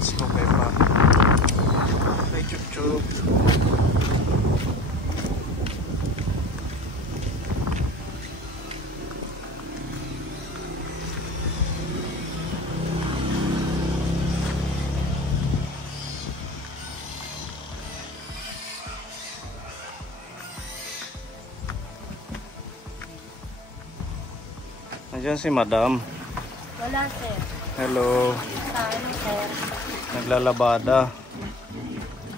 Let's go kay pa. Kay Chup Chup. Nandiyan si Madam. Wala, sir. Hello. Ano, sir? Naglalabada.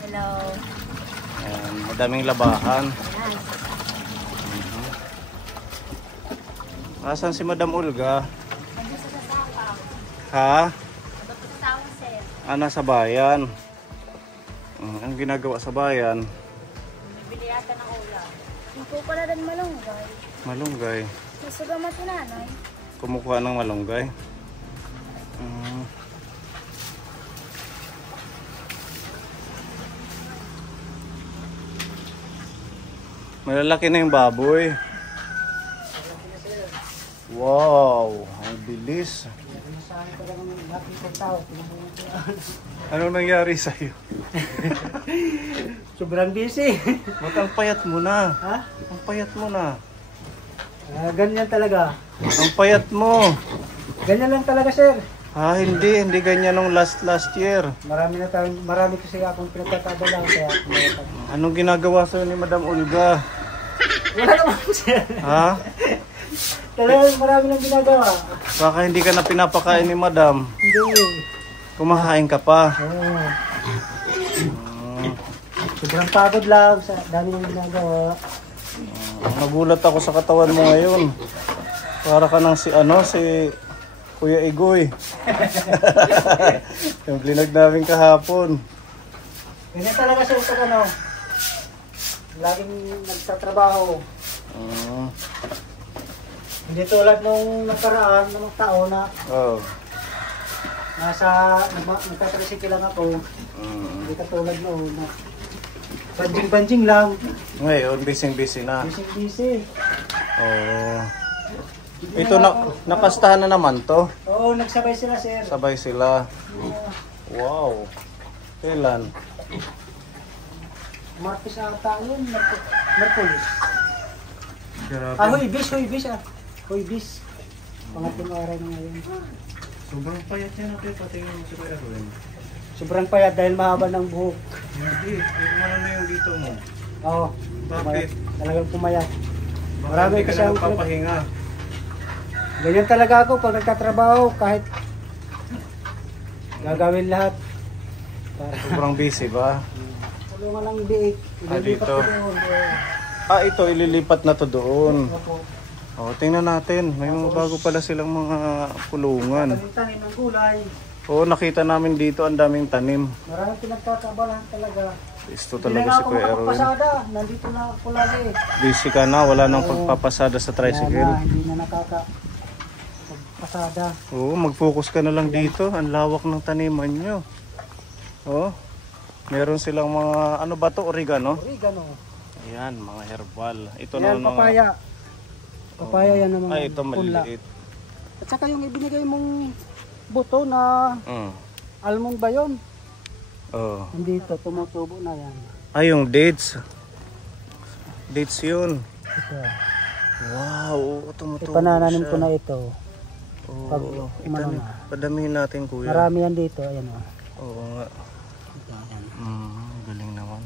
Hello. Ayan, madaming labahan. Yan. Asan si Madam Olga? Nandun sa sasakaw. Ha? Nandun sa sasakaw, sir. Nasa bayan. Ang ginagawa sa bayan? Bibili yata ng ulam. Yung po pala din malunggay. Malunggay. Masugama si nanay. Kumukuha ng malunggay. Malalaki na yung baboy. Wow, ang bilis. Ano nangyari sa'yo? Sobrang busy. Ba't ang payat mo na? Ha? Ang payat mo na. Ganyan talaga. Ang payat mo. Ganyan lang talaga, sir. Hindi ganyan nung last year. Marami kasi akong pinagkakabalang kaya Anong ginagawa sa'yo ni Madam Olga? wala naman, sir. Ha? Talagang marami lang ginagawa. Baka hindi ka na pinapakain ni Madam. Hindi. Kumahain ka pa. Oo. Sobrang pagod lang sa dami ng ginagawa. Nagulat ako sa katawan mo ngayon. Para ka ng si Kuya Igoy. Yung plinag namin kahapon. Ganyan talaga, sir, pag ano. Laging nagtatrabaho. Hindi tulad nung nakaraan ng taon na nagtatricycle lang ako. Hindi katulad noon na banjing-banjing lang. Ngayon, busy na. Busy. Ito nakastahan na naman to. Oo, nagsabay sila, sir. Sabay sila. Wow. Kailan? Martes ata yun. Merkulis. Grabe. Huibis. Pangatlong araw na ngayon. Sobrang payat niya natin patingin mo si Kuya Erwin. Sobrang payat dahil mahaba ng buhok. Hindi. Ano na yung dito mo? Oo. Bakit? Talagang pumayat. Marami ka na nagpapahinga. Ganyan talaga ako pag nagtatrabaho, kahit gagawin lahat. Sobrang busy ba? Tulungan lang biik. Dito. Ito ililipat na to doon. Tingnan natin. May mga bago pala silang mga kulungan. Tanim ng gulay. Nakita namin dito ang daming tanim. Maraming pinagkakabalahan talaga. Isto talaga si Kuya Erwin. Nandito na ako lagi. Busy ka na, wala nang pagpapasada sa tricycle. Hindi na pagpasada. Mag-focus ka na lang dito. Ang lawak ng taniman nyo. Meron silang mga, ano ba to? Oregano? Oregano. Ayan, mga herbal. Ito Ayan, naman papaya. Papaya yan naman. Ito maliit. At saka yung ibinigay mong buto na almond ba yun? Nandito, tumutubo na yan. Yung dates. Dates yun. Ito. Wow, tumutubo Ipanananim siya. ko na ito. Pag padamihin natin, kuya. Marami yan dito, ayan o. Oo nga. Galing naman.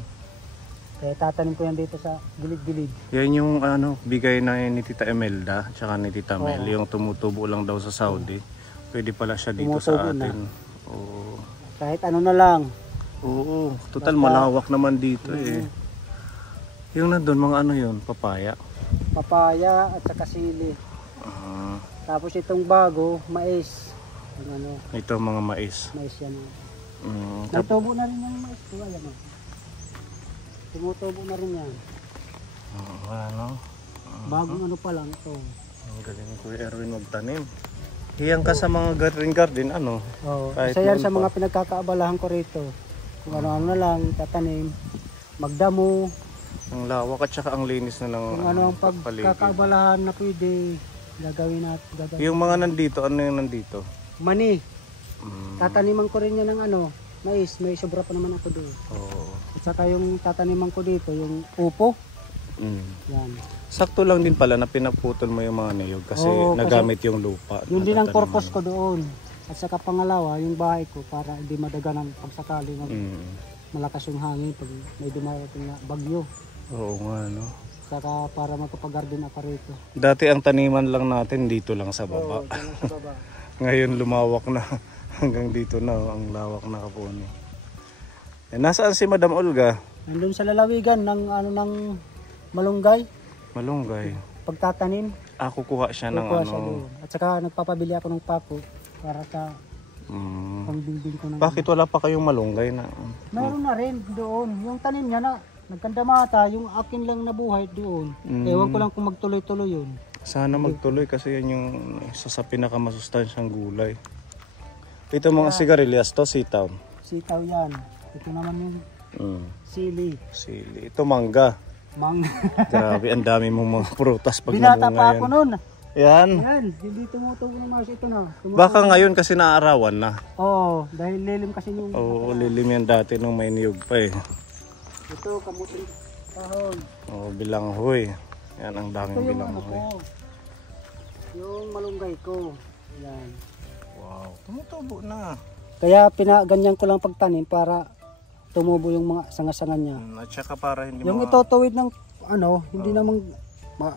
Kaya tatanim ko yan dito sa gilid-gilid. Yan yung bigay na ni Tita Emelda tsaka ni Tita Mel, yung tumutubo lang daw sa Saudi. Pwede pala siya dito sa atin. Kahit ano na lang. Total malawak naman dito Yung nandun, mga ano yun, papaya. Papaya at saka sili. Tapos itong bago, mais. Ito mga mais. Mais yan. Natubo na rin yung mais. Tumutubo na rin yan. Bagong ano pa lang ito. Ang galing ni Kuya Erwin magtanim. Hiyang ka sa mga garden, ano? Isa yan sa mga pinagkakaabalahan ko rito. Kung ano-ano na lang, tatanim, magdamo. Ang lawak at saka ang linis na lang. Kung ano ang pagkakaabalahan na pwede, gagawin natin. Yung mga nandito, ano yung nandito? Mani. Tataniman ko rin yan ng mais, may sobra pa naman ako doon. Oo. At saka yung tataniman ko dito, yung upo. Yan. Sakto lang din pala na pinaputol mo yung mga niyog kasi Oo, nagamit yung lupa. Yun din ang Natataniman purpose mo. ko doon. At saka pangalawa, yung bahay ko para hindi madaganan pagsakali na malakas yung hangin pag may dumarating na bagyo. Oo nga, no? Saka para magpapagarden ako rito. Dati ang taniman lang natin dito lang sa baba. Oo, dyan lang sa baba. Ngayon lumawak na hanggang dito na ang lawak na Kapuni. Eh, nasaan si Madam Olga? Nandun sa lalawigan ng ng malunggay, Malunggay. pagtatanim. Kukuha siya ng Kukuha ano. siya doon. At saka nagpapabili ako ng pako para sa pangbuilding ko ng... Bakit wala pa kayong malunggay na? Meron na rin doon. Yung tanim niya na nagkandamata, yung akin lang nabuhay doon. Ewan ko lang kung magtuloy-tuloy yun. Sana magtuloy kasi yan yung isa sa pinakamasustansyang gulay. Ito mga sigarilyas to, sitaw. Sitaw yan. Ito naman yung sili. Sili. Ito mangga. Grabe, ang dami mong mga prutas pag Binata namunga pa ako yan. nun. Yan. Yan, hindi tumutubo ng Mars. Ito na. Baka ngayon kasi naarawan na. Oo, dahil lilim kasi yung... Oo, lilim yan dati nung may niyog pa eh. Ito, kamuting kahon. Oo, bilanghoy. Yan, ang Ito daming yung ano bilanghoy. ko. Yung malunggay ko. Yan. Wow, tumutubo na. Kaya pinaganyan ko lang pagtanim para tumubo yung mga sanga-sanga niya. At saka para hindi Yung itutuwid ng hindi namang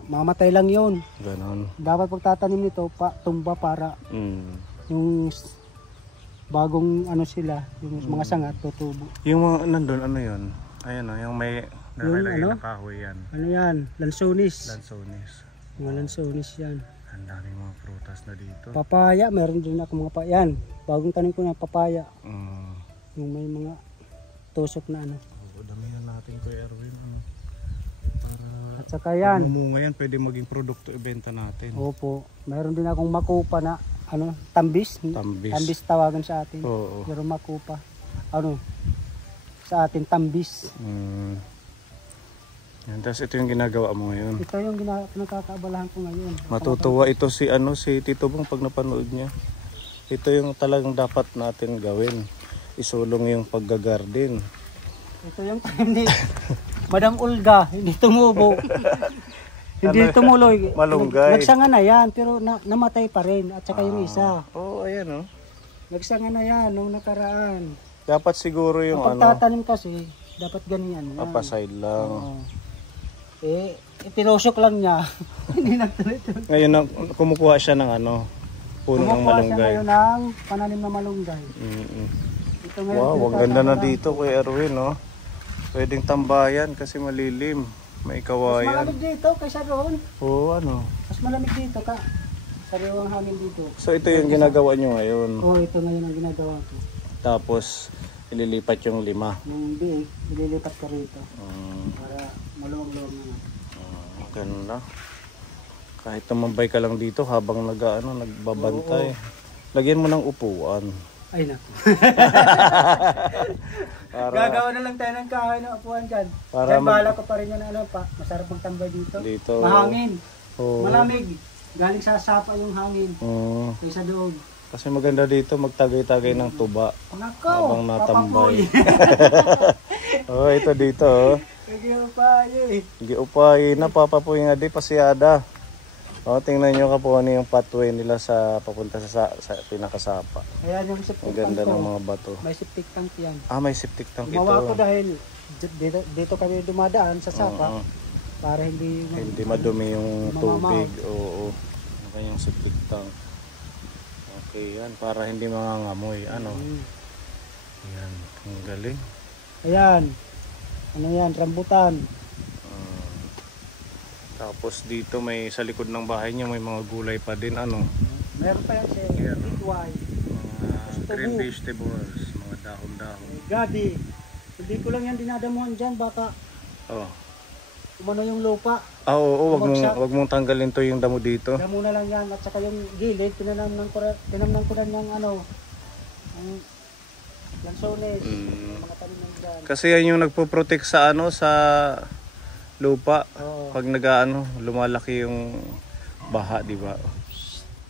mamatay lang yun. Ganon. Dapat pagtatanim nito, tumba para yung bagong sila, yung mga sanga tutubo. Yung mga nandun, ano yun? Ayan o, yung may nakalagay na kahoy yan. Ano yan? Lansonis. Lansones. Mga lansonis yan. Ang daming mga prutas na dito. Papaya, meron din ako mga yan. Bagong tanim ko na papaya. Mm. Yung may mga tusok na Oo, damihan natin Kuya Erwin. Para At saka yan. mamunga yan, pwede maging produkto ibenta natin. Opo. Meron din akong makupa na tambis. Tambis. Tambis tawagan sa atin. Oo. Pero makupa. Sa atin tambis. Yan, tapos ito yung ginagawa mo ngayon. Ito yung pinagkakaabalahan ko ngayon. Matutuwa ito si Tito Bong pag napanood niya. Ito yung talagang dapat natin gawin. Isulong yung paggagarden. Ito yung time ni Madam Olga, hindi tumubo. Hindi tumuloy. Malunggay. Nagsanga na yan, pero namatay pa rin. At saka yung isa. Oo, ayan o. Nagsanga na yan nung nakaraan. Dapat siguro yung Kapag tatanim kasi, dapat ganyan. upaside lang. Oo. Pinusok lang niya. Hindi nagtuloy-tuloy. Ngayon kumukuha siya ng puno ng Kumukuha siya malunggay. ngayon ng pananim na malunggay. Ito ngayon, Wow, ang ganda na dito Kuya Erwin, no? Pwedeng tambayan kasi malilim. May Mas kawayan. malamig dito kaysa doon. Oo, Mas malamig dito ka. Sariwang hangin dito. So ito yung ginagawa nyo ngayon. Oo, ito ngayon ang ginagawa ko. Tapos ililipat yung 5. Nung biig, ililipat ko rito. Para maluwag-luwag na. Ganda. Kahit tumambay ka lang dito habang nagbabantay. Lagyan mo ng upuan. Ay naku. Gagawa na lang tayo ng kahoy na upuan dyan. Para Bala ko pa rin yan masarap magtambay dito. Dito. Mahangin. Oo. Malamig. Galing sa sapa yung hangin. Kaysa doon. Kasi maganda dito magtagay-tagay ng tuba. Nako, Habang natambay. Ito dito. Giupay na papapuy nga di pasiyada. Tingnan nyo Kapuni yung pathway nila sa papunta sa pinakasapa. Ayan yung septic Ang ganda tank ko. ng mga bato. May septic tank yan. May septic tank ito. Gumawa ko dahil dito kami dumadaan sa sapa para hindi madumi yung mamamaw. tubig. Oo. Ang kanyang septic tank. Okay yan. Para hindi mangangamoy. Yan. Ang galing. Ayan. Ano yan? Rambutan. Tapos dito sa likod ng bahay niya may mga gulay pa din. Meron pa yan siya. Bitway. Green vegetables. Mga dahon-dahon. Gabi. Hindi ko lang yan dinadamuhan dyan. Baka umano yung lupa. Oo. Wag mong tanggalin to yung damo dito. Damo na lang yan. At saka yung gilid. Tinamnan ko lang ng lansones. Mga taniman dyan. Kasi yan yung nagpo-protect sa sa lupa. Pag lumalaki yung baha, di ba?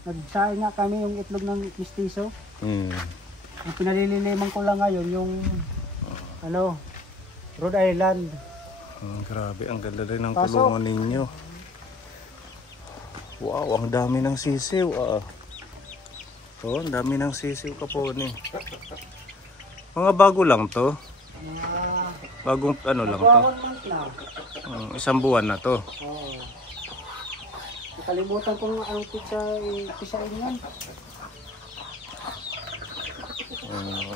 Nagsain nga kami yung itlog ng mistiso. Ang pinalililiman ko lang ngayon yung ano, Rhode Island. Grabe, ang ganda rin ng Pasok. kulungan ninyo. Wow, ang dami ng sisiw. Oh, ang dami ng sisiw Kaponi. Mga bago lang to. Bagong ano lang to. 1 month na. Isang buwan na to. Oo. Nakalimutan kong ang pisain yan.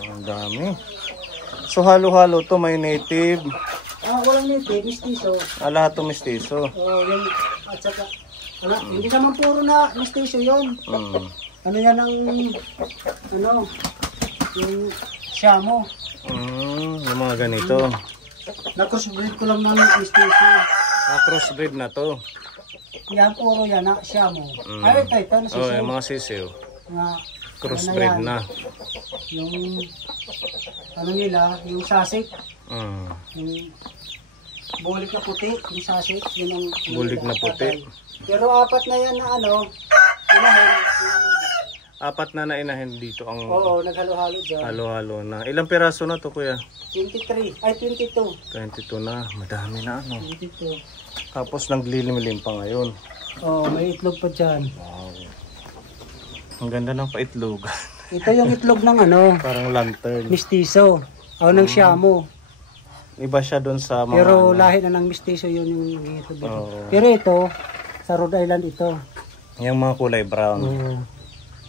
Ang dami. So halo-halo to, may native. Walang native, mistiso. Lahat to mestizo. Yung, at saka, hindi naman puro na mistiso yun. Ano yan ang, ano, yung Shamo. Yung mga ganito. Na-crossbreed ko lang ng mistiso. Crossbreed na to. Yan, puro yan, Shamo. Ay, ito, Oh, yung mga sisiw. Crossbreed na. Yung, ano nila, yung sasik. Yung bulik na puti, yung sasik. Yun ang, Bulik na puti. Pero apat na yan na ano, inahin. Apat na nainahin dito ang Oo, naghalo-halo dyan. halo-halo na. Ilang piraso na to, kuya? 23, ay 22. 22 na. Madami na ano. 22. Tapos naglilimlim pa ngayon. Oo, may itlog pa dyan. Wow. Ang ganda ng paitlog. Ito yung itlog ng ano, Parang lantern. mistiso. O ng Shamo. Iba siya doon sa mga Pero ano. lahi na ng mistiso yun yung itlog. Oo. Pero ito, sa Rhode Island ito. Yung mga kulay brown. Oo.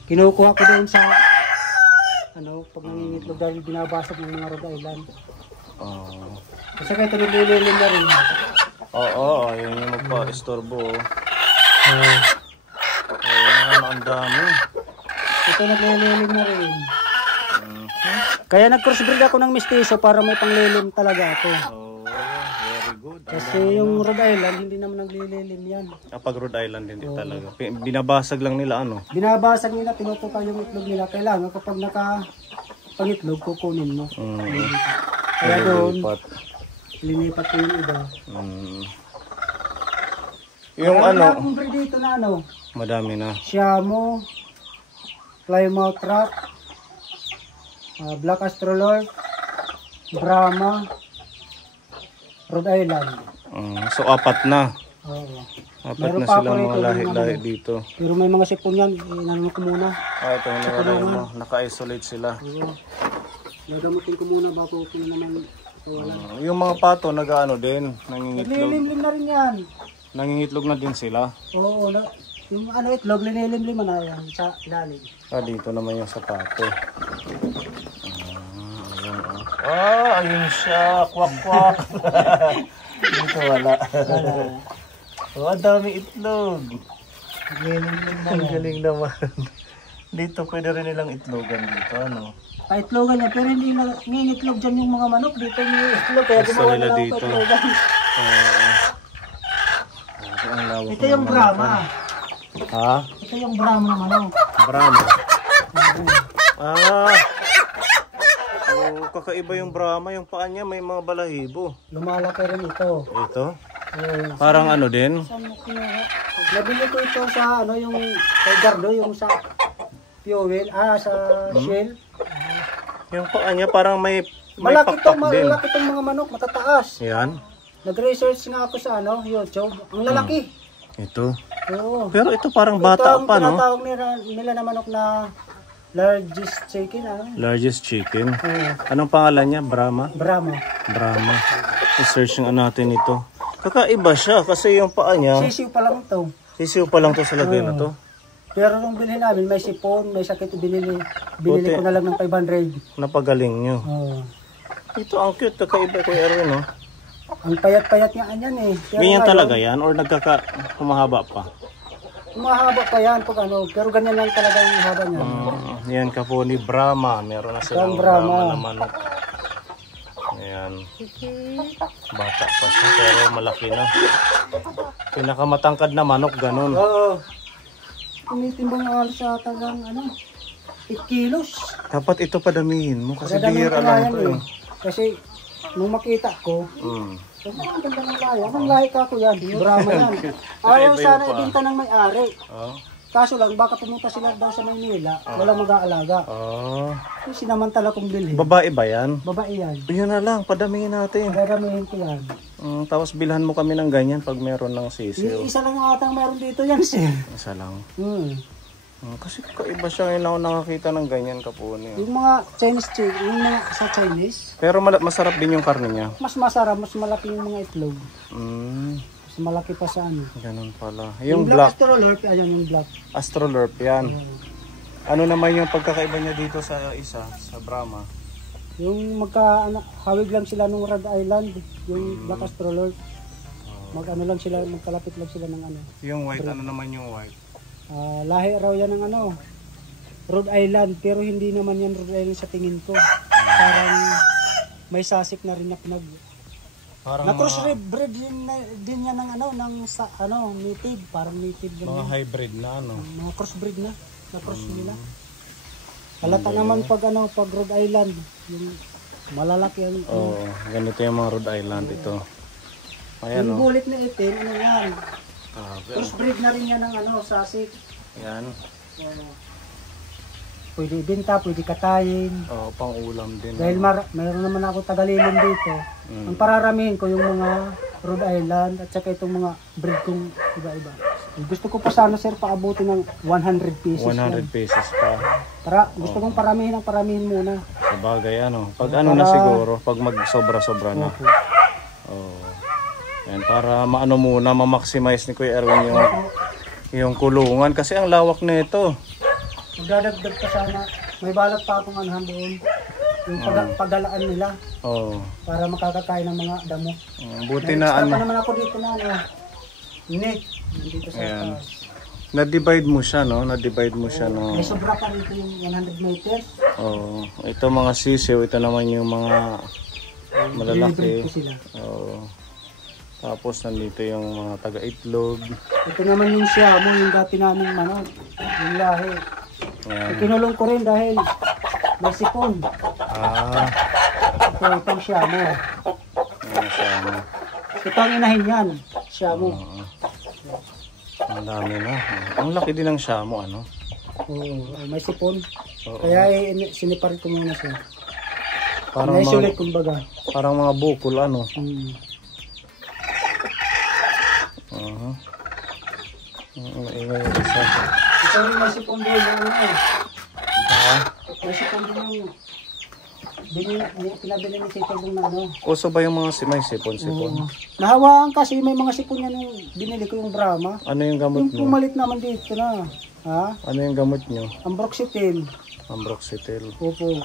Kinukuha ko doon sa ano, pag nangingitlog dahil binabasag ng mga Rhode Island. Oo. Kasi kaya ito naglililim na rin. Oo, yun yung magpa-istorbo. Oo. Ayun, ang dami. Ito naglililim na rin. Kaya nag-crossbreed ako ng mistiso para may panglilim talaga ako. Oh, very good. Kasi yung Rhode Island, hindi naman naglililim yan. Kapag Rhode Island, hindi talaga. Binabasag lang nila ano. Binabasag nila, pinutupa yung itlog nila. Kailangan kapag nakapangitlog, kukunin mo. Kaya doon, linipat ko yung iba. Yung Marami ano, na akong breed dito na ano, madami na. Shamo, Plymouth Rock, Black Astrolord, Brahma, Rhode Island. So apat na. Oo. Apat Meron na pa ako silang rito mga yung lahi-lahi ano. dito. Pero may mga sipon yan, inano ko muna. Ito na wala mo. Naka-isolate sila. Oo. Nagamutin ko muna bago ko naman wala. Yung mga pato nag-ano din, nangingitlog. Nililimlim na rin yan. Nangingitlog na din sila. Oo, yung ano itlog, linilimlim na yan sa ilalim. Dito naman yung sapato. Ayun siya. Kwak-kwak. Dito wala. Ang dami itlog. Linilimlim na Ang yan. galing naman. Dito pwede rin nilang itlogan dito, ano? Paitlogan niya, pero hindi na ngingitlog dyan yung mga manok. Dito yung itlog, kaya Gusto gumawa nila na lang dito. paitlogan. Ang lawak Ito yung Brahma. Ha? Ito yung Brahma naman. Oh. Brahma. Kakaiba yung Brahma. Yung paa niya may mga balahibo. Lumalaki rin ito. Ito? Oh. Parang ano din? Saan mo kinuha? Nabili ko ito sa ano yung kay Gardo, yung sa fuel, sa Shell. Yung paa niya parang may Malaki pakpak din. malaki tong mga manok, matataas. Yan. Nag-research nga ako sa ano, YouTube. Ang lalaki. Ito. Oo. Pero ito parang bata Ito ang pa, no? tinatawag nila na manok na largest chicken, Largest chicken. Oo. Anong pangalan niya? Brahma? Brahma. Brahma. I-search nga natin ito. Kakaiba siya kasi yung paa niya, Sisiw pa lang ito. sisiw pa lang to sa lagay na to. Pero nung bilhin namin, may sipon, may sakit, binili Buti. ko na lang ng 500. Napagaling nyo. Oo. Ito ang cute, kakaiba ko Erwin, no? Ang payat-payat nga yan eh. Pero Ganyan ngayon, talaga yan or humahaba pa? Mahaba pa yan pag ano, pero ganyan lang talaga yung haba niya. Yan Kaponi, Brahma. Meron na silang Ang Brahma. Brahma na manok. Ayan. Bata pa siya pero malaki na. Pinakamatangkad na manok, ganun. Oo. Tumitimbang alas sa tagang ano, 8 kilos. Dapat ito padamihin mo kasi Dadamihan bihira ko nga lang yan ito eh. Kasi nung makita ko, Mm. ang ganda ng lahi. Anong lahi ka ko yan? Brahma yan. Iba Ayaw yung sana paa. ibinta ng may-ari. Oh. Kaso lang, baka pumunta sila daw sa Maynila, walang mag-aalaga. Oh. Yung sinamantala kong bilhin. Babae ba yan? Babae yan. Yun na lang, padamihin natin. Garamihin ko yan. Tapos bilhan mo kami ng ganyan pag meron ng sisiw. Isa lang ang atang meron dito yan, sir. Isa lang. Kasi Kasi kakaiba siya ngayon ako nakakita ng ganyan kapuni. yung mga Chinese chick, yung mga sa Chinese, Pero masarap din yung karne niya. mas masarap, mas malaki yung mga itlog. Mas malaki pa sa ano. Ganun pala. Yung Yung black black astrolorp, ayan yung black. astrolorp yan. Ano naman yung pagkakaiba niya dito sa isa, sa Brahma? Yung hawig lang sila nung Rhode Island, yung black astrolorp. Mag-ano lang sila, magkalapit lang sila ng ano. Yung white, ano naman yung white? Lahi raw yan ng ano, Rhode Island, pero hindi naman yan Rhode Island sa tingin ko. Parang may sasik na rin na Parang na crossbreed din yan ng native, parang native mga ganyan. hybrid na ano. Mga crossbreed na cross nila. Halata naman pag Rhode Island, yung malalaki yan. Ganito yung mga Rhode Island ito. Ayan Yung bulit na itim, ano yan? Grabe. Crossbreed na rin yan ng sasik. Yan. Pwede ibenta, pwede katayin. Pang ulam din. Dahil mayroon naman ako tagalilin dito. Ang pararamihin ko yung mga Rhode Island at saka itong mga breed kong iba-iba. Gusto ko pa sana sir paabutin ng 100 pieces. 100 pesos pa. Gusto kong paramihin muna. Sabagay ano. Pag ano na siguro, pag mag-sobra-sobra na. Yan, para maano muna, ma-maximize ni Kuya Erwin yung kulungan. Kasi ang lawak nito. Magdadagdag pa sana. May balak pa akong anahan doon. Yung pagalaan nila. Para makakakain ng mga damo. Buti na ano. Pa naman ako dito na net. Dito sa taas. Na-divide mo siya, no? Na-divide mo siya, no? May sobra pa rito yung 100 meters. Ito mga sisiw, ito naman yung mga malalaki. Ko sila. Tapos nandito yung mga taga-itlog. Ito naman yung siyamo, yung dati naming manok. Yung lahi. Kinulong ko rin dahil may sipon. Itong siyamo. Ito ang inahin yan, siyamo. Ang dami na. Ang laki din ng siyamo, ano? May sipon. Kaya siniparit ko muna siya. Parang naisulit kumbaga. Parang mga bukol, ano? Ingay yung isa. Ito rin may sipon doon yung may sipon din yung pinabili ni Sito kung Uso ba yung mga may sipon-sipon? Nahawaan kasi may mga sipon yan yung binili ko yung Brahma. Ano yung gamot yung nyo? Yung pumalit naman dito na. Ano yung gamot nyo? Ambroxetil. Ambroxetil. Opo.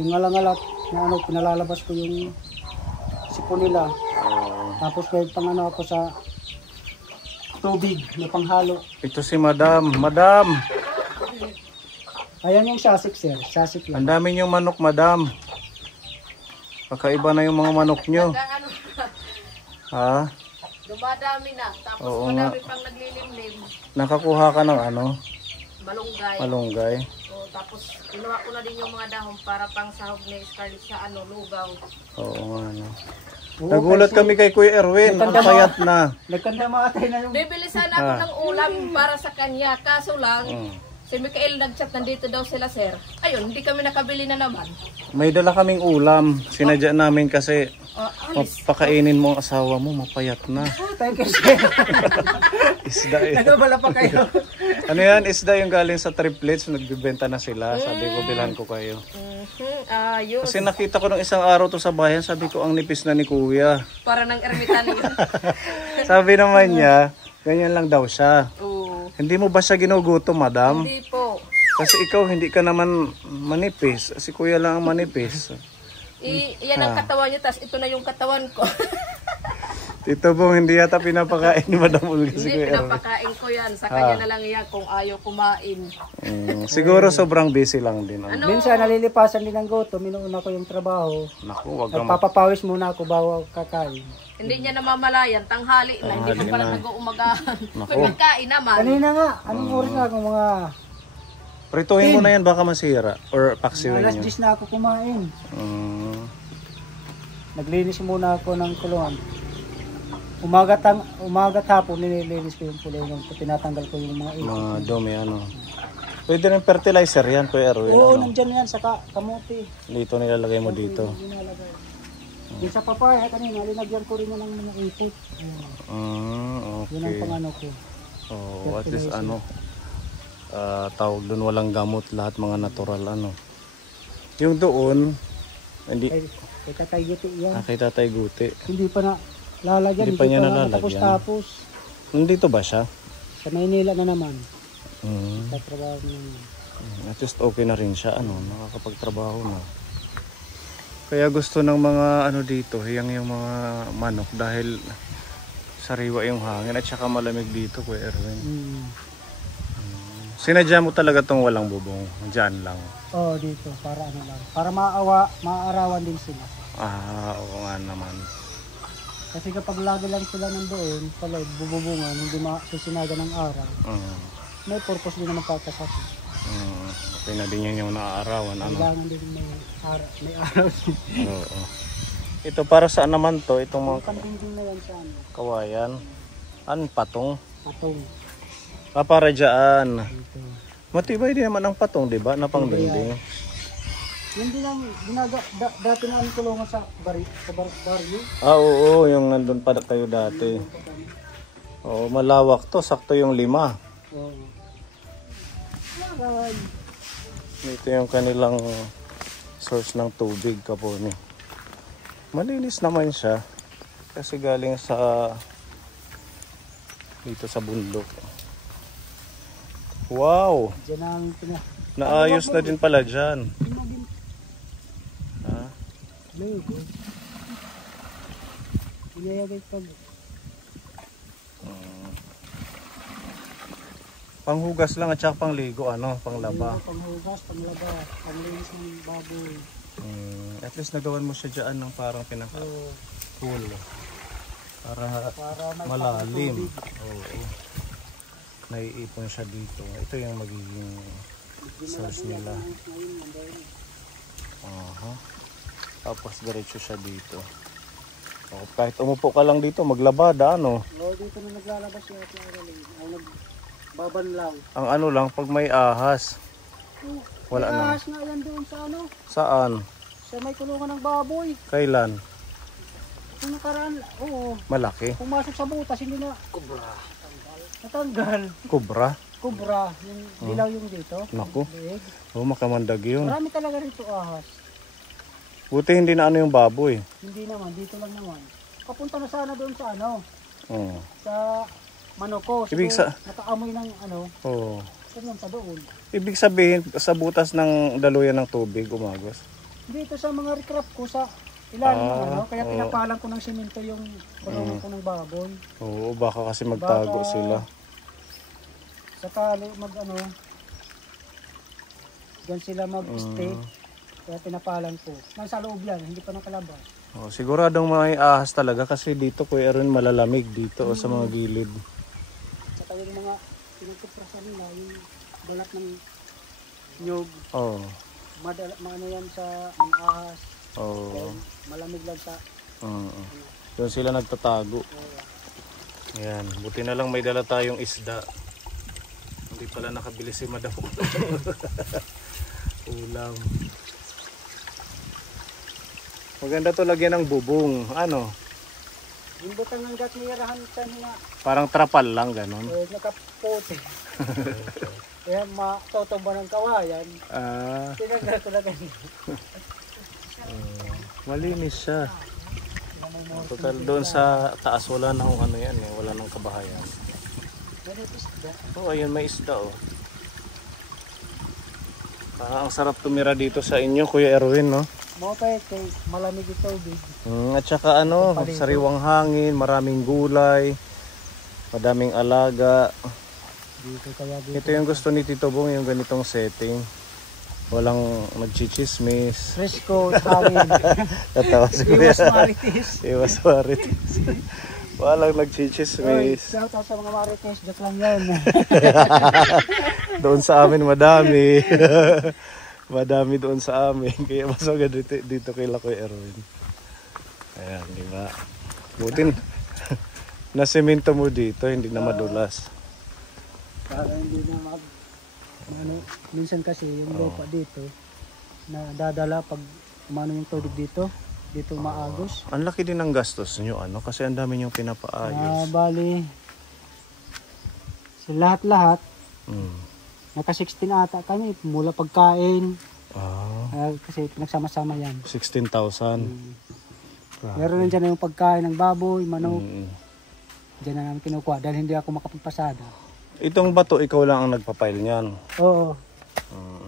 Yung alang-alat na pinalalabas ko yung sipon nila. Tapos may ako sa tubig na panghalo. Ito si Madam. Madam! Ayan yung sasik sir. Sasik lang. Ang dami yung manok, Madam. Kakaiba na yung mga manok nyo. Dumadami na. Tapos madami pang naglilimlim. Nakakuha ka ng ano? Malunggay. Malunggay. Tapos kinuha ko na din yung mga dahon para pang sahog ni Scarlett sa lugaw. Oo nga, no. Nagulat kami kay Kuya Erwin. Ang payat na. Nagkandamatay na yung... Bibili sana ako ng ulam para sa kanya. Kaso lang, si Mikael nagchat, nandito daw sila sir. Ayun, hindi kami nakabili na naman. May dala kaming ulam. Sinadya namin kasi pakainin mo ang asawa mo, mapayat na. Thank you sir. Isda eh. Nagabala pa kayo. Ano yan? Isda yung galing sa triplets. Nagbibenta na sila. Sabi ko, bilhan ko kayo. Ayos. Kasi nakita ko nung isang araw to sa bayan. Sabi ko, ang nipis na ni Kuya. Para ng ermitan yun. Sabi naman niya, ganyan lang daw siya. Oo. Hindi mo ba siya ginugutom, Madam? Hindi po. Kasi ikaw hindi ka naman manipis. Si Kuya lang ang manipis. Yan ang katawan niya, tas ito na yung katawan ko. Ito po, hindi yata pinapakain ni Madam Olga si Hindi, Kuya Erwin. pinapakain ko yan. Sa kanya na lang yan kung ayaw kumain. Siguro sobrang busy lang din. Ano? Minsan nalilipasan din ang gutom. Minuuna ko yung trabaho. Naku, wag kang Nagpapapawis muna ako bago kakain. Hindi niya namamalayan, tanghali na. Hindi pa pala nag-uumagahan. Naku. Kung magkain naman. Kanina nga, anong oras na akong mga... Prituhin mo na yan, baka masira. Or paksiwin Alas nyo. 10 na ako kumain. Naglinis muna ako ng kulungan. umagat hapon, nililinis ko yung pulungan ko, tinatanggal ko yung mga ipon. Mga dumi, ano. Pwede rin fertilizer yan, Kuya Erwin. Oo, ano? nandyan yan, saka kamote. Dito nilalagay mo dito. Ginalagay. Yung sa papaya, kanina, linagyan ko rin yan ng mga ipot. Yun ang Okay. pangano ko. Oh, at least ano, tawag doon walang gamot, lahat mga natural ano. Yung doon, hindi, Kay Tatay Guti yan. kay Tatay Guti. Hindi pa na lalagyan. Hindi pa niya nalalagyan. Tapos. Nandito ba siya? Sa Maynila na naman. Mm. Tatrabaho na naman. At least okay na rin siya, ano, nakakapagtrabaho na. Kaya gusto ng mga ano dito, yung mga manok dahil sariwa yung hangin at saka malamig dito, Kuya Erwin. Sinadya mo talaga tong walang bubong, dyan lang. Oo, dito, para ano lang. Para maaarawan din sila. Oo nga naman. Kasi kapag lagi lang sila nandoon, pala bububungan, hindi masusinaga ng araw, may purpose din naman kakasati. Okay na din yan yung naaarawan. Ano? Kailangan din may araw din. Oo. Ito para saan naman to? Itong mga Pandingding na yan sa ano, kawayan. Ano, patong? patong. Para dyan. Dito. Matibay din naman ang patong, di ba? Na pang dingding. Yun din ang dati na ang kulungan sa baryo. Oo, yung nandun pa kayo dati. Oo, malawak to. Sakto yung 5. Oo. Arawan. Ito yung kanilang source ng tubig, Kaponi. Malinis naman siya. Kasi galing sa dito sa bundok. Wow! Diyan ang Naayos na din pala dyan. Ha? Lego. Inayagay pag Panghugas lang at saka pangligo, ano, panglaba. panghugas, panglaba, panglinis ng baboy. At least nagawan mo siya dyan ng parang pinaka-pool. Para Para malalim. Oo. Naiipon siya dito. Ito yung magiging source nila. Tapos diretso siya dito. Kahit umupo ka lang dito, maglabada, ano. Dito na naglalabas siya at nagbaban lang. Ang ano lang, pag may ahas. Wala na. Ahas nga yan doon sa ano. Saan? Sa may kulungan ng baboy. Kailan? Kung nakaraan, oo. Malaki? Pumasok sa butas, hindi na. Kubra. Natanggal. Kubra? Kubra. Yung dilaw yung dito. Naku. Leg. Makamandag yun. Marami talaga rito ahas. Buti hindi na ano yung baboy. Hindi naman, dito lang naman. Papunta na sana doon sa ano. Sa Manoko. Ibig nakaamoy ng ano. Pumunta doon. Ibig sabihin, sa butas ng daluyan ng tubig, umagos. Dito sa mga recraft ko sa ilalim ng ano. Kaya pinapalan ko ng simento yung kulungan ko ng baboy. Oo, baka kasi magtago sila. Sakali mag ano. Diyan sila mag-stay. Kaya pinapalan ko. Nasa loob yan, hindi pa nakalabas. Siguradong may ahas talaga kasi dito, Kuya Erwin, malalamig dito sa mga gilid. Saka yung mga pinagkuprasan nila, yung balat ng nyug. Maano yan sa mga ahas. Malamig lang sa doon sila nagtatago. Yan, buti na lang may dala tayong isda. Hindi pala nakabili si Madam. Ulam. Maganda to lagyan ng bubong. Ano? Yung butang ng gat niyarahan sa mga parang trapal lang, ganon. nakapote. Kaya matotomba ng kawayan. Tinanggal ko na ganyan. Malinis siya. Total doon sa taas wala na kung ano yan eh. Wala nang kabahayan. Ayun may isda oh. Parang ang sarap tumira dito sa inyo, Kuya Erwin, no? Kay malamig ito, big. At saka ano, sariwang hangin, maraming gulay, madaming alaga. Ito yung gusto ni Tito Bong, yung ganitong setting. Walang magchichismis. Fresco, hangin. Tatawa si Kuya. Iwas marites. Iwas marites. Walang nagchichismis. Shout out sa mga marites, joke lang yan. Doon sa amin madami. Madami doon sa amin. Kaya mas maganda dito kay Kuya Erwin. Ayan, di ba? Na semento mo dito, hindi na madulas. Para hindi na ano, minsan kasi yung lupa dito na dadala pag umano yung tubig dito maagos. Ang laki din ng gastos nyo, ano? Kasi ang dami nyong pinapaayos. Bali, sa lahat-lahat, naka 16 ata kami, mula pagkain, kasi pinagsama-sama yan. 16,000. Meron na dyan yung pagkain ng baboy, manok, dyan na namin kinukuha dahil hindi ako makapagpasada. Itong bato, ikaw lang ang nagpapail niyan. Oo.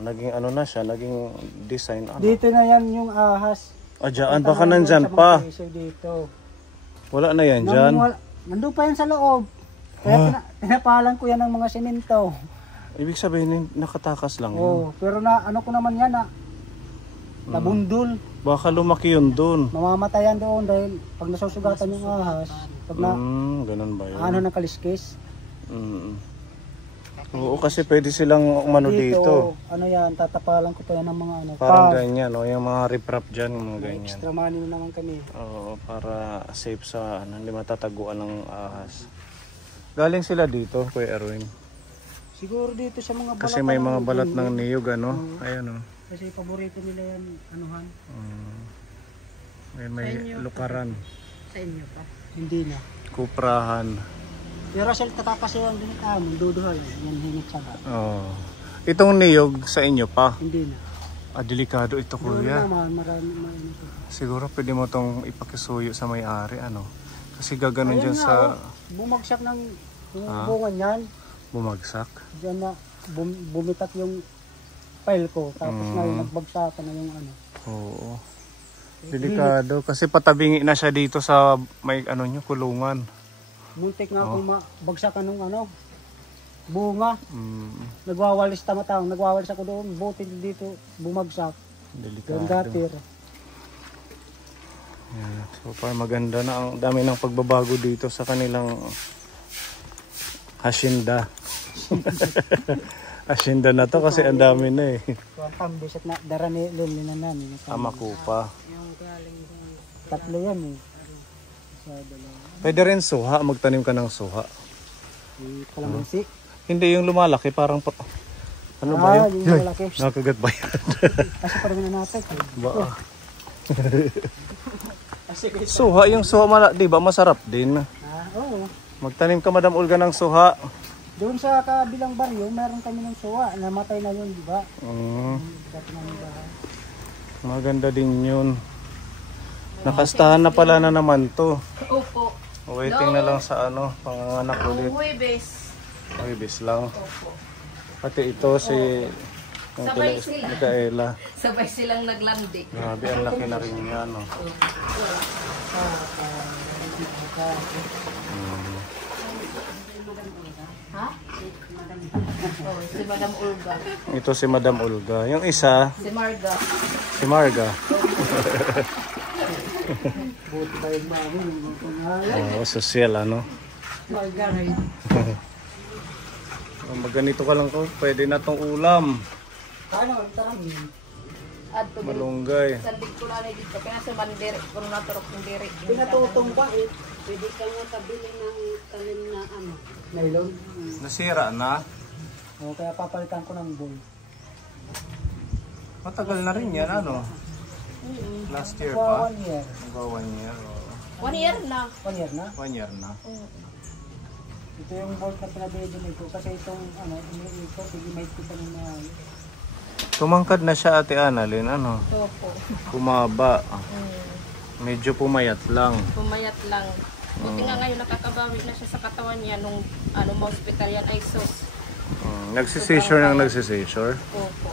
Naging ano na siya, naging design. Ano? Dito na yan yung ahas. Dyan, baka nandyan pa. Dito. Wala na yan dyan. Nandun pa yan sa loob. Kaya pinapalan ko yan ng mga simento. Ibig sabihin, nakatakas lang yun. Oo, pero ano ko naman yan nabundol. Baka lumaki yun doon. Mamamatayan doon dahil pag nasusugatan yung ahas, pag ganun ba yun? ano ng kaliskis. Oo, kasi pwede silang umano dito. Ano yan, tatapalan ko pa yan ng mga ano. Parang ganyan, no? Yung mga riprap dyan, mga ganyan. Extra money na naman kami. Oo, para safe sa hindi matataguan ng ahas. Galing sila dito, Kuya Erwin. Siguro dito sa mga balat. Kasi may mga balat ng niyog, ano? Ayan, oh. Kasi paborito nila yan, anuhan. May lukaran. Sa inyo pa? Hindi na. Kuprahan. Pero sa tatakas yan din duduhal. Yan hinit sa ba. Oh. Itong niyog sa inyo pa. Hindi na. Delikado ito, Kuya. Marami. Siguro pwede mo itong ipakisuyo sa may-ari, ano? Kasi gaganon dyan sa... Bumagsak ng bunga niyan. Bumagsak? Diyan na bumitak yung file ko. Tapos ngayon nagbagsakan na yung ano. Oo. Delikado. Kasi patabingi na siya dito sa may ano nyo, kulungan. Muntik nga akong mabagsakan ng ano, bunga. Nagwawalis tamatang. Nagwawalis ako doon. Buti dito bumagsak. Delikado. Yung gatir. Yeah. So parang maganda na. Ang dami ng pagbabago dito sa kanilang hasyenda. Hasyenda na to kasi ang dami na eh. Ang pambisat na darani na namin. Amakupa. Tatlo yan eh. Pwede rin suha. Magtanim ka ng suha. Kalamansi. Hindi yung lumalaki. Parang ano ba yun? Yung malaki. Nakagat ba yan? Kasi parang nanapit eh. Ba? Suha, yung suha, di ba masarap din? Oo. Magtanim ka, Madam Olga, ng suha. Doon sa kabilang baryo, meron kami ng suha. Namatay na yun, di ba? Maganda din yun. Nakastahan na pala na naman to. Opo. Waiting na lang sa ano, panganganak ulit. Huwebes. Huwebes lang. Pati ito si Sabay sila. Micaela. Sabay silang naglandik. Grabe, ang laki na rin niya, no? Ha? Oh, si Madam Olga. Ito si Madam Olga. Yung isa, Si Marga. si Marga. Buti tayo mami. Sosyal, ano? Marga rin. Magganito ka lang ko, pwede na tong ulam. Ano, tami. At to Malunggay. sa Biccolane dito. Kaya sa Mandiri. Kung naturok ng diri. Pinatutong ba eh. Pwede ka nga kabili ng talim na ano. Nylon. Nasira na? O, kaya papalitan ko ng bowl. Matagal na rin yan, ano? Last year pa? 1 year. 1 year. 1 year na. 1 year na? 1 year na. Ito yung bolt na pinabili ko kasi itong ano, iniikot, hindi may kita ng mga Tumangkad na siya, Ate Annalyn, ano? Opo. Kumaba. Medyo pumayat lang. Pumayat lang. Buti nga ngayon nakakabawi na siya sa katawan niya nung ano, hospital yan ay sus. Nagsisisure nang nagsisisure. Opo.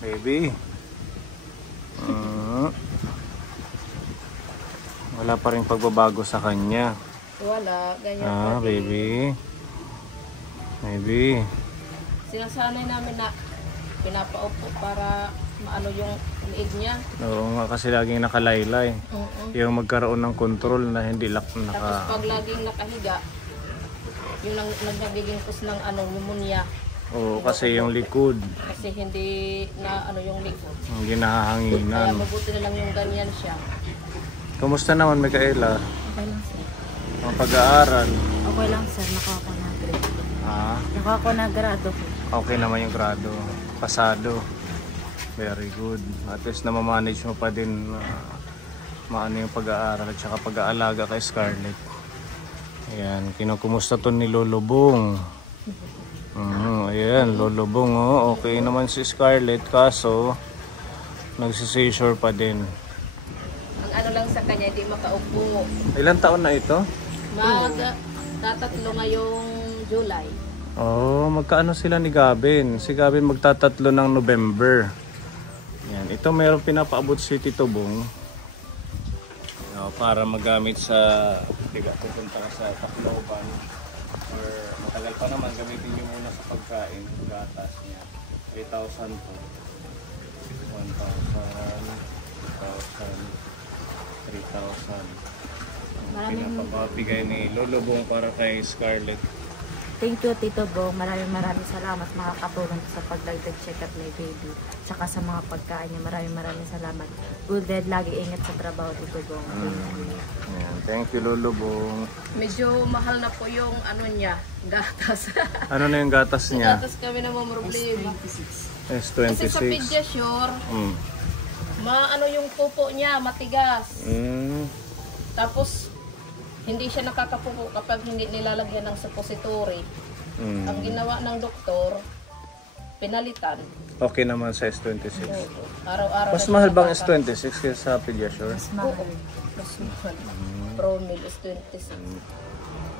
Baby. Wala pa rin pagbabago sa kanya. Wala, ganyan pa din. Baby. Baby. Sinasanay namin na pinapaupo para maano yung liig niya. Oo nga, kasi laging nakalaylay. Yung magkaroon ng control na hindi Tapos pag laging nakahiga, yung nagiging cause ng ano, pneumonia. Oo, kasi yung likod. Kasi hindi na ano yung likod. Hindi Kaya nahahanginan. mabuti na lang yung ganyan siya. Kumusta naman, Micaela? Okay lang, sir. Ang pag-aaral? Okay lang, sir. Nakuha ko na grade. Ah, Nakuha ko na grado ko. okay naman yung grado. Pasado. Very good. At least namamanage mo pa din maano yung pag-aaral at saka pag-aalaga kay Scarlett. Ayan, kinukumusta to ni Lolo Bong. Ayan, Lolo Bong, oh. Okay naman si Scarlett, kaso nagsisisure pa din. Ang ano lang sa kanya, hindi makaupo. Ilan taon na ito? Tatatlo ngayong July. Oh, magkaano sila ni Gavin? Si Gavin magtatatlo ng November. Yan, ito mayroong pinapaabot si Tito Bong para magamit sa pupunta sa Tacloban. Or matagal pa naman, gamitin nyo muna sa pagkain. Gatas niya. 3,000 po. 1,000, 2,000, 3,000. Ang pinapabigay ni Lolo Bong para kay Scarlett. Thank you, Tito Bong. Maraming salamat makakatulong sa pagdagdag check-up ni baby. Tsaka sa mga pagkain niya. Maraming salamat. Good dad, lagi ingat sa trabaho, Tito Bong. Ayan, thank you, Lolo Bong. Medyo mahal na po yung ano niya, gatas. Ano na yung gatas niya? Gatas kami na problema. S26. Kasi sa Pediasure, maano yung pupo niya, matigas. Tapos, hindi siya nakakapupo kapag hindi nilalagyan ng suppository. Ang ginawa ng doktor, pinalitan. Okay naman sa S26. Araw-araw. Mas mahal bang S26 kaysa sa Pediasure? Mas mahal. Mas mahal. Promil is 26.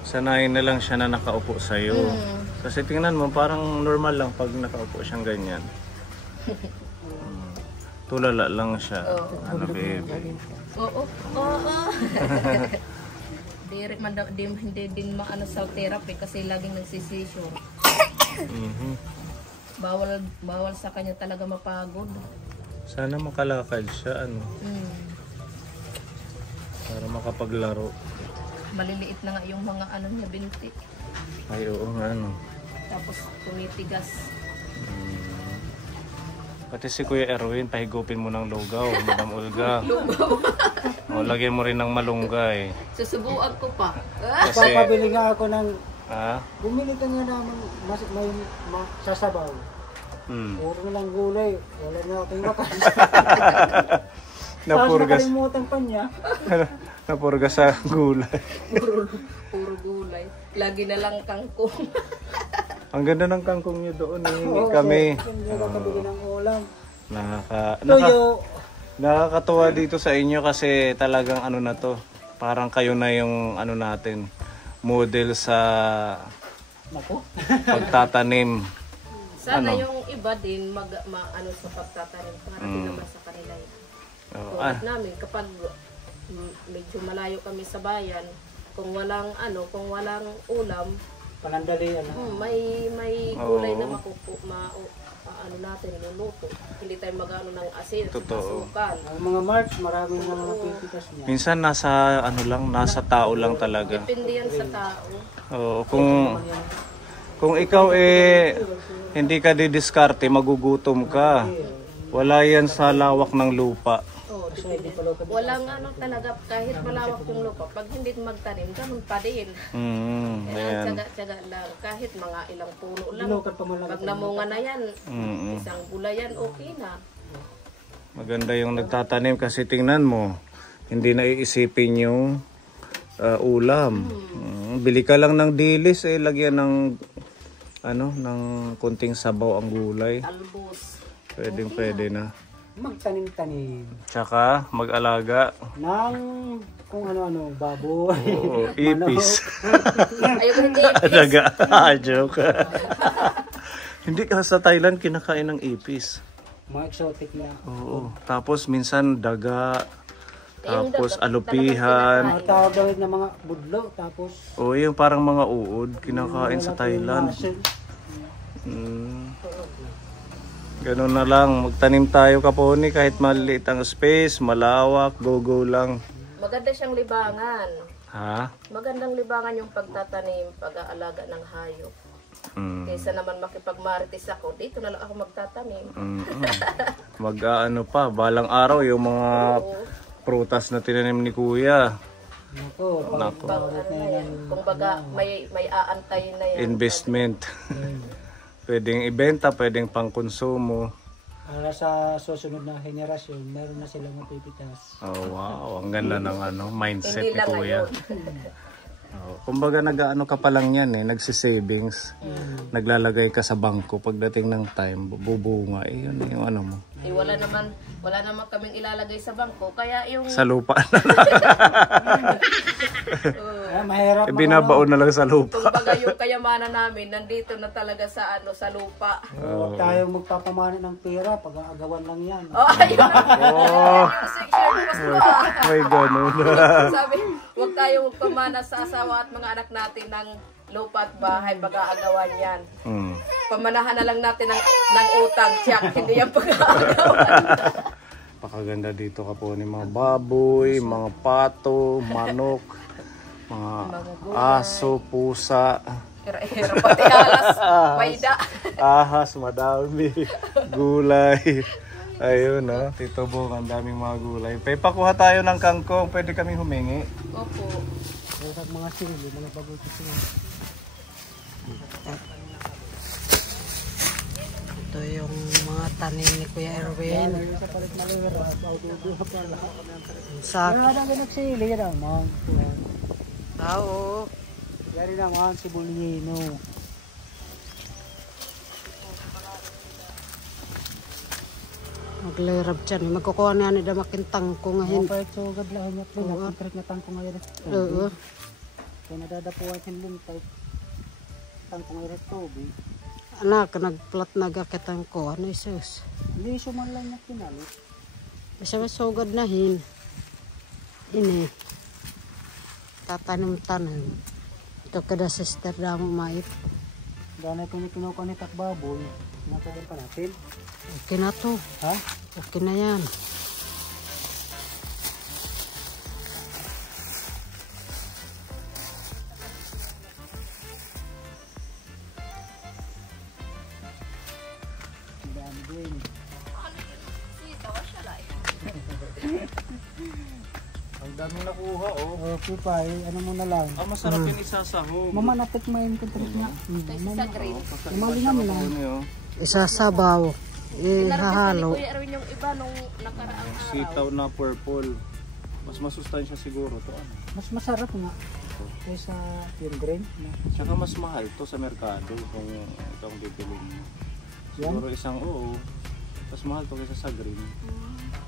Sanayin na lang siya na nakaupo sa'yo. Kasi tingnan mo, parang normal lang pag nakaupo siyang ganyan. Tulala lang siya. Ano, baby? Oo. Hindi din maano sa therapy kasi laging nagsisisyon. Bawal sa kanya talaga mapagod. Sana makalakad siya, ano, para makapaglaro. Maliliit na nga yung mga ano niya, binti. Ay, oo nga, ano. Tapos tumitigas. Pati si Kuya Erwin, pahigupin mo ng lugaw, Madam Olga. O, lagyan mo rin ng malunggay. Susubuan ko pa. Kasi, Papabili nga ako ng, bumili ka nga naman may sasabaw. Puro na lang gulay. Wala na akong wakas. napurgas. Nakalimutan pa niya. Napurgas sa gulay. Puro gulay. Lagi na lang kangkong. Ang ganda ng kangkong niyo doon, eh. Kami. Hindi ako kabili ng ulam. Nakakatuwa dito sa inyo kasi talagang ano na to. Parang kayo na yung ano natin, model sa pagtatanim. Sana yung iba din ano sa pagtatanim para din naman sa kanila yun. Tulad namin kapag medyo malayo kami sa bayan, kung walang ulam, Panandali, may gulay na ano natin, luluto. Hindi tayo mag-ano ng asin, asukal. Ang mga March, maraming na mga pipitas niya. Minsan nasa tao lang talaga. Depende yan sa tao. Oo, kung ikaw hindi ka didiskarte, magugutom ka. Wala yan sa lawak ng lupa. Walang ano talaga, kahit malawak yung lupa, pag hindi magtanim, ganun pa din. Kaya tsaga-tsaga lang, kahit mga ilang puno lang. Pag namunga na yan, isang gulayan, okay na. Maganda yung nagtatanim kasi tingnan mo, hindi na iisipin yung ulam. Bili ka lang ng dilis, lagyan ng ng kunting sabaw ang gulay. Albos. Pwede na. Magtanim-tanim. Tsaka mag-alaga ng kung ano-ano, baboy. Oo, ipis. Ayoko hindi ipis. Daga. Joke. Hindi ka sa Thailand kinakain ng ipis. Mga exotic na. Oo. Tapos minsan daga. Tapos alupihan. Mga tawag daw na mga budlo. Tapos Oo, yung parang mga uod kinakain sa Thailand. Ganun na lang, magtanim tayo Kaponi kahit maliit ang space, malawak, go lang. Maganda siyang libangan. Ha? Magandang libangan yung pagtatanim, pag-aalaga ng hayop. Kaysa naman makipagmarites ako, dito na lang ako magtatanim. Mag-ano pa, balang araw yung mga prutas na tinanim ni Kuya. Nako, Nako. Kumbaga may aantay na yan. Investment. Pwedeng ibenta, pwedeng pangkonsumo. para sa susunod na henerasyon, meron na silang mapipitas. Oh, wow. Ang ganda ng mindset Hindi ni lang Kuya. Oh, kumbaga nag-ano ka pa lang yan nagsisavings. Naglalagay ka sa bangko pagdating ng time, bubunga. Yun yung ano mo. Wala naman kaming ilalagay sa bangko, kaya yung Sa lupa na Mahirap binabaon na lang sa lupa. kumbaga yung kayamanan namin nandito na talaga sa sa lupa. Huwag tayong magpapamana ng pera, pag-aagawan lang yan. Oh, ayun. Oh, Section may ganun. Sabi, huwag tayo magpamana sa asawa at mga anak natin ng lupa at bahay, pag-aagawan yan. Pamanahan na lang natin ng utang, tiyak, hindi yan pag-aagawan. Pakaganda dito ka po ni mga baboy, mga pato, manok, mga aso, pusa, Hira-hira pati halas, mayda. ahas, madami, gulay. Ayun Tito Bong, ang daming mga gulay. Pakuha tayo ng kangkong, pwede kaming humingi. Opo. Sa mga sili, mga babuti sila. Ito yung mga tanim ni Kuya Erwin. Sa palit maliwera, bago pala. Sa Kaya na nagsili yan naman. tao. Yan naman si Bulino. Maglerab dyan. Magkukuha na yan na makintang ko ngayon. Kapag sugad lang niya po, nakaprit na tangko ngayon. Oo. Kaya nadadapuan yung luntay. Tangko ngayon tubig. Anak, nagplat nagakitang ko. Ano isus? Hindi siya man lang niya kinalit. Isa masugad na hin. Ini. Tatanim-tanim. Ito kada sister damo mait. Ganay ko ni kinuha ni takbaboy. Nakain pa natin. Okay na to. Ha? Okay na yan. Dami din. Ang daming nakuha Okay pa ano mo na lang. masarap yung isasahog. Mama natikmain ko trip niya. Sa green. Malinam lang. Isasabaw. Narapit na ni Ihahalo. Kuya Erwin yung iba nung nakaraang araw. Sitaw na purple. Mas masustansya siguro to. Mas masarap nga. Kaysa yung green. Tsaka mas mahal to sa merkado kung itong bibilin mo. Siguro isang mas mahal to kaysa sa green.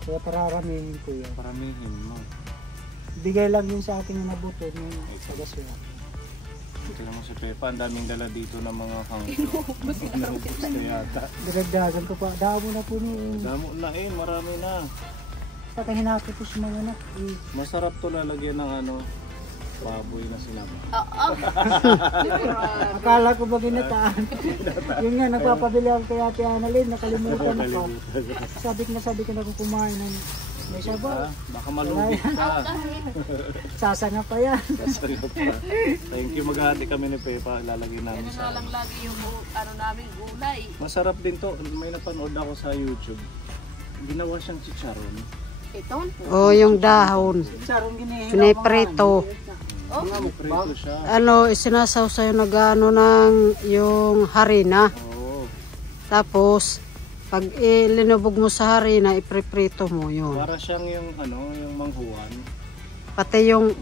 Kaya pararamihin ko yan. Paramihin mo. Bigay lang yun sa akin yung nabuto ng sagasya. Tingnan mo si Pepa, ang daming dala dito ng mga hangko. Naubos na yata. Diragdagan ko pa. Damo na po nung Damo na marami na. sa hinakit ko sa mga anak. Masarap to lalagyan ng baboy na sinama. Akala ko ba ginataan? Yun nga, nagpapabili ako kay Ate Annalyn. Nakalimutan ko. Sabi ko na kung kumain ng may sabaw. Baka malugit ka. Sasanga pa yan. Masarap pa. Thank you, maghahati kami ni Pepa. Lalagyan namin Na lang lagi yung namin gulay. Masarap din to. May napanood ako sa YouTube. Ginawa siyang chicharon. Ito? O yung dahon. Sarong ginihilaw. Piniprito. Prito siya. Ano, isinasaw sa'yo na gaano ng yung harina. Oo. Tapos, pag linubog mo sa harina, ipriprito mo yun. Para siyang yung yung manghuan. Pati yung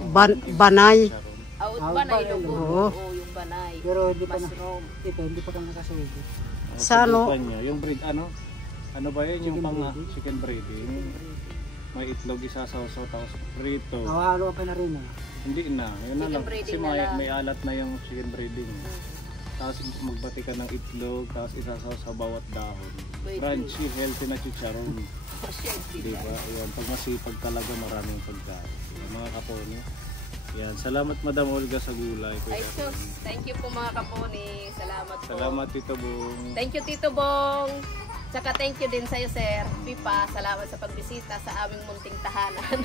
banay. Chicharon. Out banay yung Oo. yung banay. Pero hindi pa na. Mushroom. Ito, hindi pa kang nakasulit. Sa ano? Paglupan niya, yung bread ano ba yun? Yung pang chicken breading. May itlog isasaw-saw tapos prito. Nawalo pa na rin. Hindi na, yun na Chicken lang. Kasi breading na lang. may alat na yung chicken breading. Tapos magbati ka ng itlog, tapos isasaw sa bawat dahon. Wait, Crunchy, healthy na chicharon. Diba? Ayan, pag masipag talaga maraming pagkain. Ayan, mga kaponi. Yan, salamat Madam Olga sa gulay. Ay sus, thank you po mga kaponi. Salamat po. Salamat Tito Bong. Thank you Tito Bong. Tsaka thank you din sa'yo Sir Pipa. Salamat sa pagbisita sa aming munting tahanan.